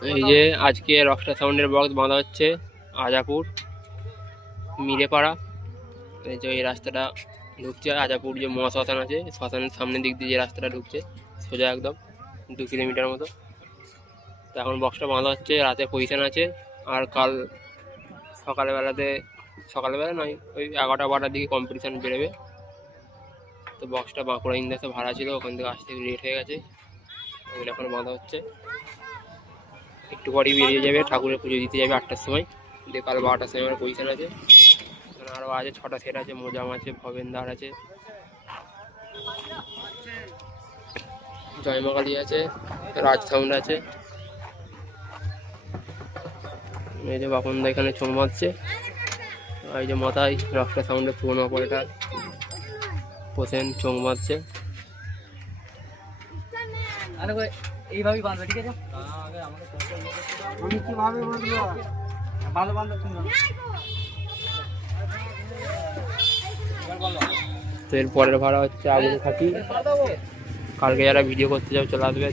এই যে আজকে রকস্টার সাউন্ডের বক্স বাঁধা হচ্ছে আজাপুর মিরেপাড়া। এই যে এই রাস্তাটা ঢুকছে আজাপুর যে মহাশ্মশান আছে, শ্মশানের সামনের দিক দিয়ে যে রাস্তাটা ঢুকছে সোজা একদম 2 কিলোমিটার মতো। তো এখন বক্সটা বাঁধা হচ্ছে, রাতে পজিশন আছে। আর কাল সকালবেলা নয়, ওই 11টা-12টার দিকে কম্পিটিশান বেরোবে। তো বক্সটা বাঁকুড়া ইন্দাসে ভাড়া ছিল, ওখান থেকে আসতে লেট হয়ে গেছে, ওগুলো এখন বাঁধা হচ্ছে। একটু পরেই বেরিয়ে যাবে, ঠাকুরের পুজো দিতে যাবে 8টার সময়। দিয়ে কাল 12টার সময় আমার পজিশন আছে। আরও আছে 6টা সেট আছে, মোজাম আছে, ভবেন্দার আছে, জয়মাকালী আছে, রাজ সাউন্ড আছে। এই যে বাপনদা এখানে ছৌ মারছে। এই যে মাথায় রকস্টার সাউন্ডের পুরোনো অপারেটার পোষেন ছৌ মারছে। এইভাবেই বাঁধবে, ঠিক আছে? আমি কিভাবে বাঁধবো? ভালো বাঁধবে তুমি। তো এর পরের ভাড়া হচ্ছে আগুন খাটি। কালকে যারা ভিডিও করতে যাবে চলে আসবে।